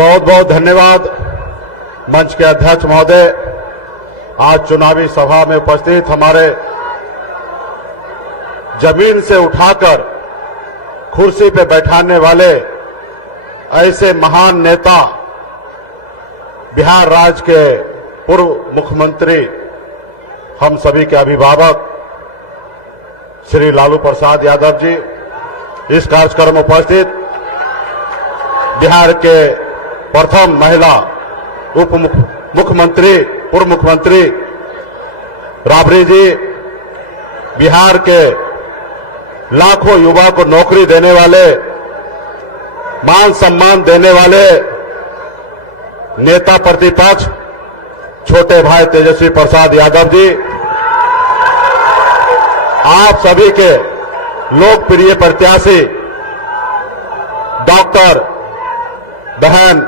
बहुत बहुत धन्यवाद मंच के अध्यक्ष महोदय। आज चुनावी सभा में उपस्थित हमारे जमीन से उठाकर कुर्सी पे बैठाने वाले ऐसे महान नेता, बिहार राज्य के पूर्व मुख्यमंत्री, हम सभी के अभिभावक श्री लालू प्रसाद यादव जी, इस कार्यक्रम में उपस्थित बिहार के प्रथम महिला उप मुख्यमंत्री, पूर्व मुख्यमंत्री राबड़ी जी, बिहार के लाखों युवा को नौकरी देने वाले, मान सम्मान देने वाले नेता प्रतिपक्ष छोटे भाई तेजस्वी प्रसाद यादव जी, आप सभी के लोकप्रिय प्रत्याशी डॉक्टर बहन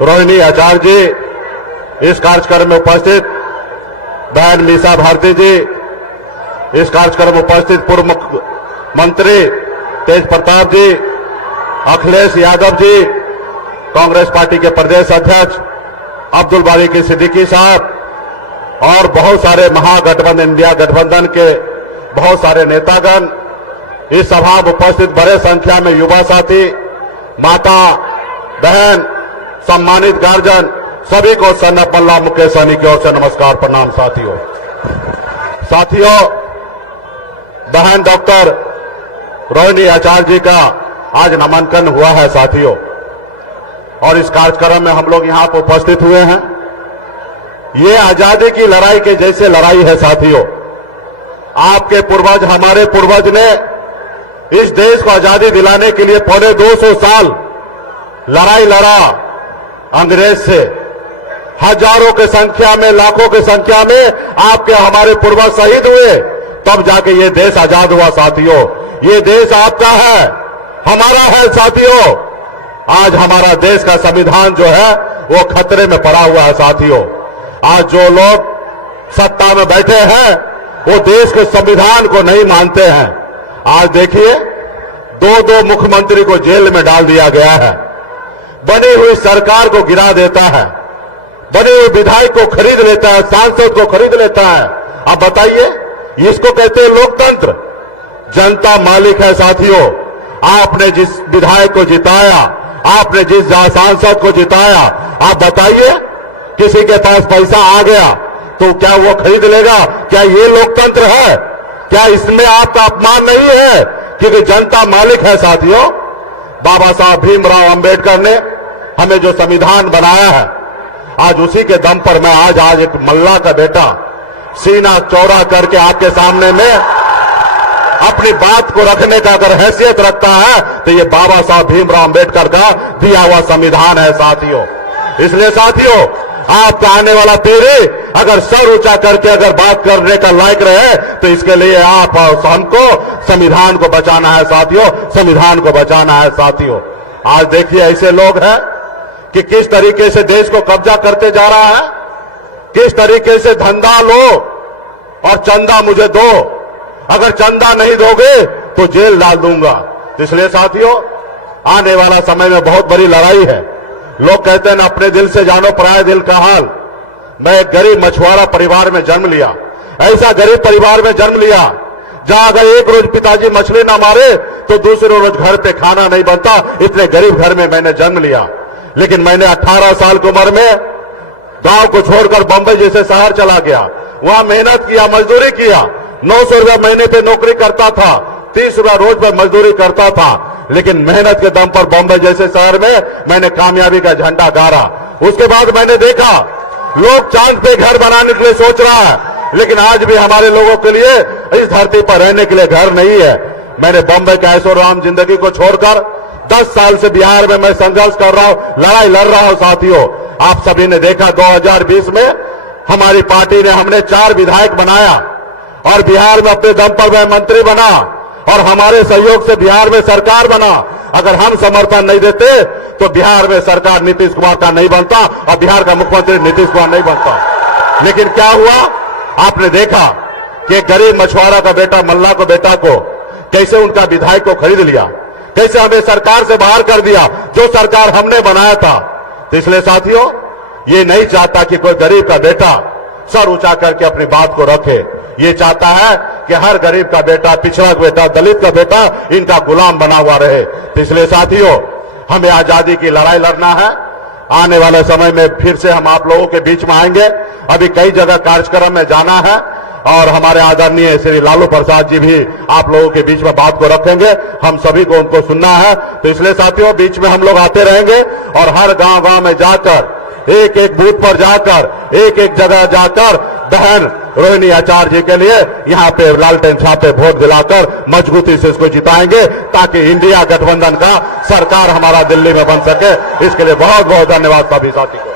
रोहिणी आचार्य जी, इस कार्यक्रम में उपस्थित बहन मीसा भारती जी, इस कार्यक्रम में उपस्थित पूर्व मुख्यमंत्री तेज प्रताप जी, अखिलेश यादव जी, कांग्रेस पार्टी के प्रदेश अध्यक्ष अब्दुल बारी सिद्दीकी साहब और बहुत सारे महागठबंधन, इंडिया गठबंधन के बहुत सारे नेतागण, इस सभा में उपस्थित बड़े संख्या में युवा साथी, माता बहन, सम्मानित गार्जियन, सभी को सन्नत मल्ला मुकेश सहनी की ओर से नमस्कार, प्रणाम। साथियों, बहन डॉक्टर रोहिणी आचार्य जी का आज नामांकन हुआ है साथियों, और इस कार्यक्रम में हम लोग यहां पर उपस्थित हुए हैं। ये आजादी की लड़ाई के जैसे लड़ाई है साथियों। आपके पूर्वज, हमारे पूर्वज ने इस देश को आजादी दिलाने के लिए पौने 200 साल लड़ाई लड़ा अंग्रेज से। हजारों की संख्या में, लाखों की संख्या में आपके हमारे पूर्वज शहीद हुए, तब जाके ये देश आजाद हुआ साथियों। ये देश आपका है, हमारा है साथियों। आज हमारा देश का संविधान जो है वो खतरे में पड़ा हुआ है साथियों। आज जो लोग सत्ता में बैठे हैं वो देश के संविधान को नहीं मानते हैं। आज देखिए, दो मुख्यमंत्री को जेल में डाल दिया गया है, बनी हुई सरकार को गिरा देता है, बने हुए विधायक को खरीद लेता है, सांसद को खरीद लेता है। अब बताइए, इसको कहते हैं लोकतंत्र? जनता मालिक है साथियों। आपने जिस विधायक को जिताया, आपने जिस सांसद को जिताया, आप बताइए, किसी के पास पैसा आ गया तो क्या वो खरीद लेगा? क्या ये लोकतंत्र है? क्या इसमें आपका अपमान नहीं है? क्योंकि जनता मालिक है साथियों। बाबा साहब भीमराव अंबेडकर ने हमें जो संविधान बनाया है, आज उसी के दम पर मैं आज एक मल्ला का बेटा सीना चौड़ा करके आपके सामने में अपनी बात को रखने का अगर हैसियत रखता है तो ये बाबा साहब भीमराव अंबेडकर का दिया हुआ संविधान है साथियों। इसलिए साथियों, आपका आने वाला पीढ़ी अगर सर ऊंचा करके अगर बात करने का लायक रहे तो इसके लिए आप हमको संविधान को बचाना है साथियों, संविधान को बचाना है साथियों। आज देखिए, ऐसे लोग हैं कि किस तरीके से देश को कब्जा करते जा रहा है, किस तरीके से धंधा लो और चंदा मुझे दो, अगर चंदा नहीं दोगे तो जेल डाल दूंगा। इसलिए साथियों, आने वाला समय में बहुत बड़ी लड़ाई है। लोग कहते हैं ना, अपने दिल से जानो पराये दिल का हाल। मैं एक गरीब मछुआरा परिवार में जन्म लिया, ऐसा गरीब परिवार में जन्म लिया जहां अगर एक रोज पिताजी मछली ना मारे तो दूसरे रोज घर पे खाना नहीं बनता। इतने गरीब घर में मैंने जन्म लिया, लेकिन मैंने 18 साल की उम्र में गांव को छोड़कर बंबई जैसे शहर चला गया, वहां मेहनत किया, मजदूरी किया। 900 रुपया महीने पे नौकरी करता था, 30 रुपया रोज पे मजदूरी करता था, लेकिन मेहनत के दम पर बंबई जैसे शहर में मैंने कामयाबी का झंडा गाड़ा। उसके बाद मैंने देखा लोग चांद पे घर बनाने के लिए सोच रहा है, लेकिन आज भी हमारे लोगों के लिए इस धरती पर रहने के लिए घर नहीं है। मैंने बंबई का ऐशोआराम जिंदगी को छोड़कर 10 साल से बिहार में मैं संघर्ष कर रहा हूं, लड़ाई लड़ रहा हूं साथियों। आप सभी ने देखा 2020 में हमारी पार्टी ने, हमने 4 विधायक बनाया और बिहार में अपने दम पर मैं मंत्री बना और हमारे सहयोग से बिहार में सरकार बना। अगर हम समर्थन नहीं देते तो बिहार में सरकार नीतीश कुमार का नहीं बनता और बिहार का मुख्यमंत्री नीतीश कुमार नहीं बनता। लेकिन क्या हुआ, आपने देखा कि गरीब मछुआरा का बेटा, मल्ला को बेटा को कैसे उनका विधायक को खरीद लिया, कैसे हमें सरकार से बाहर कर दिया, जो सरकार हमने बनाया था। तो इसलिए साथियों, ये नहीं चाहता कि कोई गरीब का बेटा सर ऊंचा करके अपनी बात को रखे। ये चाहता है कि हर गरीब का बेटा, पिछड़ा का बेटा, दलित का बेटा इनका गुलाम बना हुआ रहे। तो इसलिए साथियों, हमें आजादी की लड़ाई लड़ना है। आने वाले समय में फिर से हम आप लोगों के बीच में आएंगे। अभी कई जगह कार्यक्रम में जाना है और हमारे आदरणीय श्री लालू प्रसाद जी भी आप लोगों के बीच में बात को रखेंगे। हम सभी को उनको सुनना है। तो इसलिए साथियों, बीच में हम लोग आते रहेंगे और हर गांव-गांव में जाकर, एक एक बूथ पर जाकर, एक एक जगह जाकर बहन रोहिणी आचार्य जी के लिए यहां पे लालटेन छापे वोट दिलाकर मजबूती से इसको जिताएंगे, ताकि इंडिया गठबंधन का सरकार हमारा दिल्ली में बन सके। इसके लिए बहुत बहुत धन्यवाद सभी साथी को।